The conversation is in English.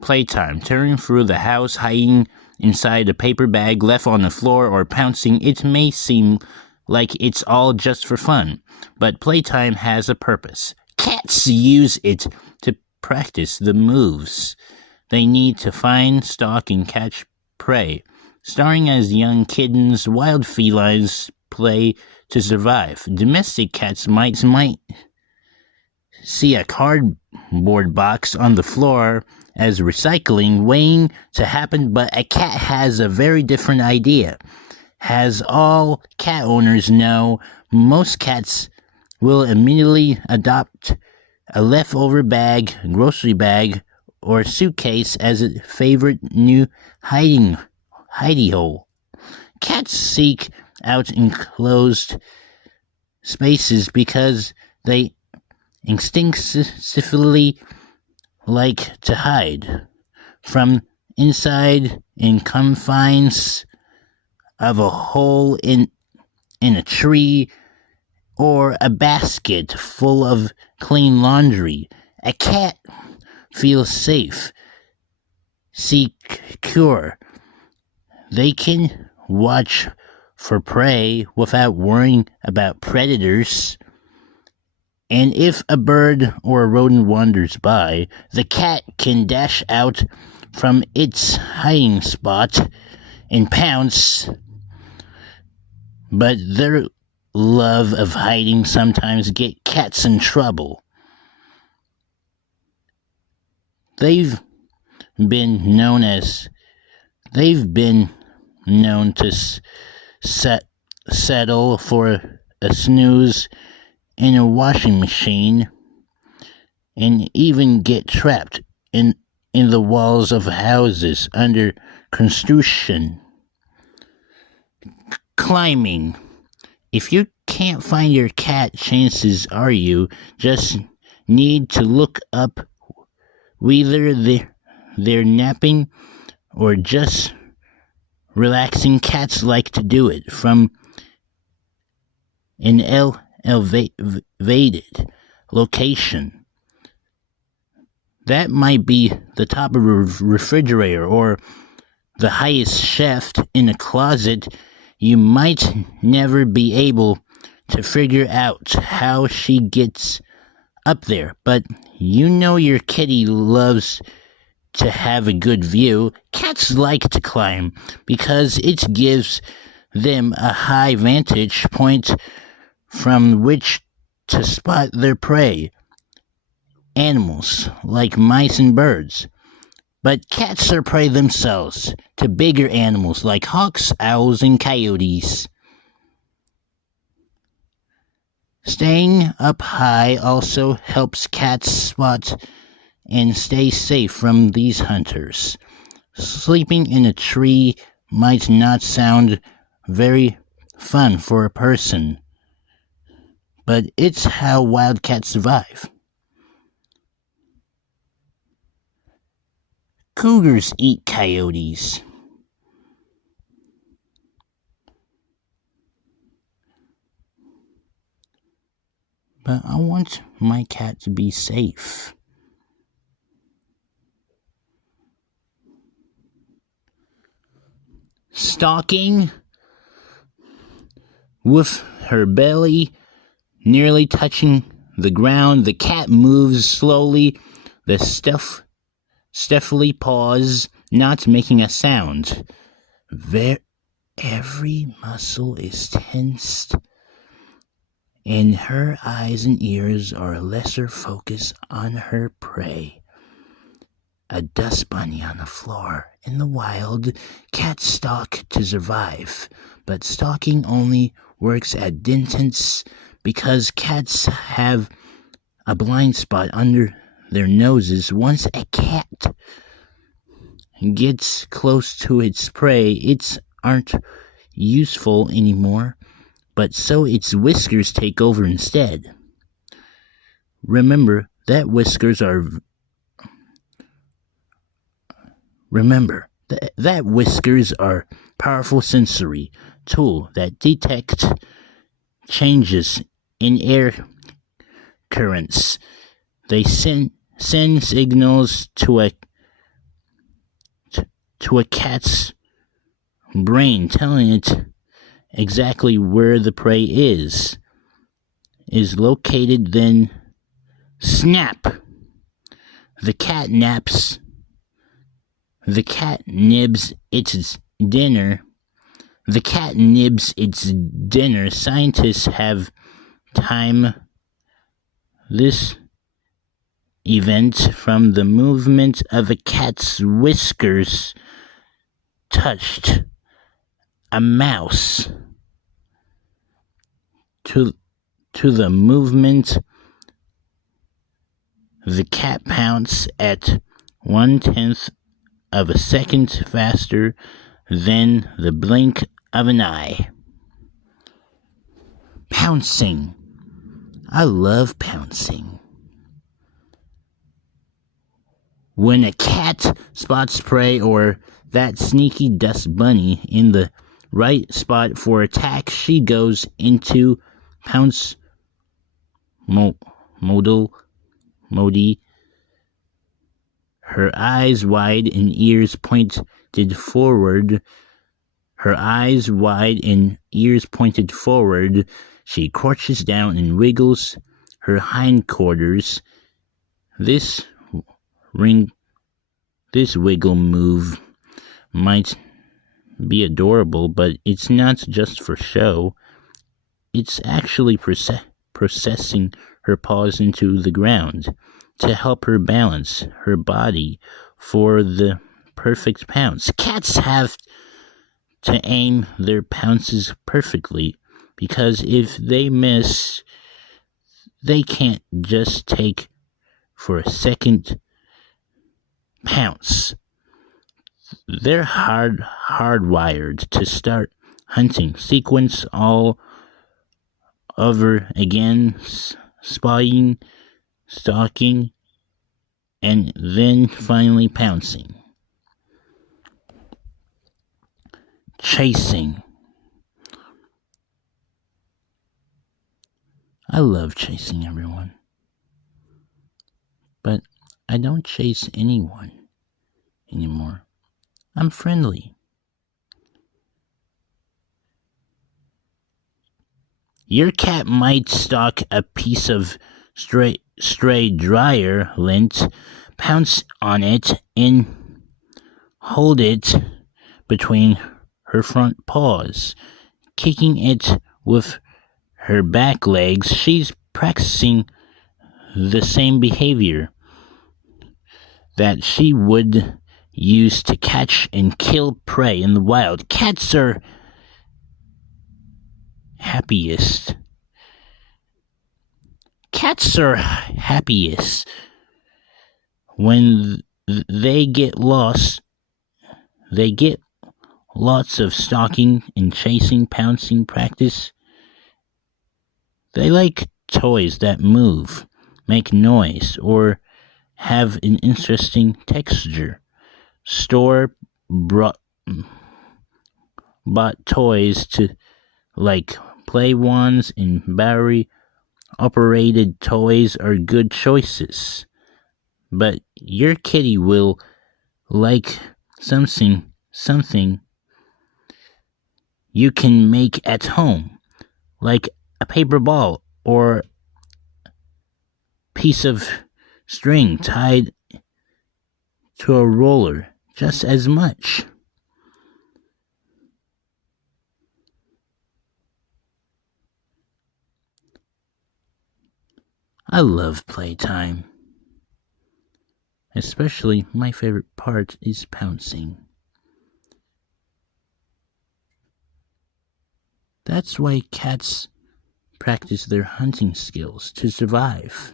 Playtime. Tearing through the house, hiding inside a paper bag left on the floor, or pouncing. It may seem like it's all just for fun, but playtime has a purpose. Cats use it to practice the moves they need to find, stalk, and catch prey. Starting as young kittens, wild felines play to survive. Domestic cats might see a cardboard box on the floor as recycling waiting to happen, but a cat has a very different idea. As all cat owners know, most cats will immediately adopt a leftover bag, grocery bag, or suitcase as a favorite new hidey hole. Cats seek out enclosed spaces because they instinctively like to hide from inside in confines of a hole in a tree or a basket full of clean laundry. A cat feels safe, secure. They can watch for prey without worrying about predators. And if a bird or a rodent wanders by, the cat can dash out from its hiding spot and pounce. But their love of hiding sometimes get cats in trouble. They've been known to settle for a snooze in a washing machine and even get trapped in the walls of houses under construction. Climbing. If you can't find your cat, chances are you just need to look up whether they're napping or just relaxing. Cats like to do it from an elevated location. That might be the top of a refrigerator or the highest shelf in a closet. You might never be able to figure out how she gets up there, but you know your kitty loves to have a good view. Cats like to climb because it gives them a high vantage point from which to spot their prey, animals like mice and birds. But cats are prey themselves to bigger animals like hawks, owls, and coyotes. Staying up high also helps cats spot and stay safe from these hunters. Sleeping in a tree might not sound very fun for a person, but it's how wild cats survive. Cougars eat coyotes. But I want my cat to be safe. Stalking with her belly nearly touching the ground, the cat moves slowly. The stealthily paws, not making a sound. Every muscle is tensed, and her eyes and ears are a lesser focus on her prey. A dust bunny on the floor. In the wild, cats stalk to survive, but stalking only works at distance because cats have a blind spot under their noses. Once a cat gets close to its prey, it aren't useful anymore, but so its whiskers take over instead. Remember that whiskers are powerful sensory tool that detect changes in air currents. They send signals to a to a cat's brain, telling it exactly where the prey is located. Then snap! The cat naps. The cat nibs its dinner. The cat nibs its dinner. Scientists have timed this event from the movement of a cat's whiskers touched a mouse to the movement. The cat pounced at 1/10 of a second faster than the blink of an eye. Pouncing. I love pouncing. When a cat spots prey or that sneaky dust bunny in the right spot for attack, she goes into pounce mode. Her eyes wide and ears pointed forward. She crouches down and wiggles her hindquarters. This wiggle move might be adorable, but it's not just for show. It's actually processing her paws into the ground to help her balance her body for the perfect pounce. Cats have to aim their pounces perfectly, because if they miss, they can't just take for a second pounce. They're hardwired to start hunting sequence all over again, spying, stalking, and then finally pouncing. Chasing. I love chasing everyone, but I don't chase anyone anymore. I'm friendly. Your cat might stalk a piece of stray dryer lint, pounce on it, and hold it between her front paws, kicking it with her back legs. She's practicing the same behavior that she would use to catch and kill prey in the wild. Cats are happiest when they get lost. They get lots of stalking and chasing, pouncing practice. They like toys that move, make noise, or have an interesting texture. Store-bought toys to like play ones and battery-operated toys are good choices. But your kitty will like something you can make at home, like a paper ball or piece of string tied to a roller just as much. I love playtime. Especially my favorite part is pouncing. That's why cats practice their hunting skills to survive.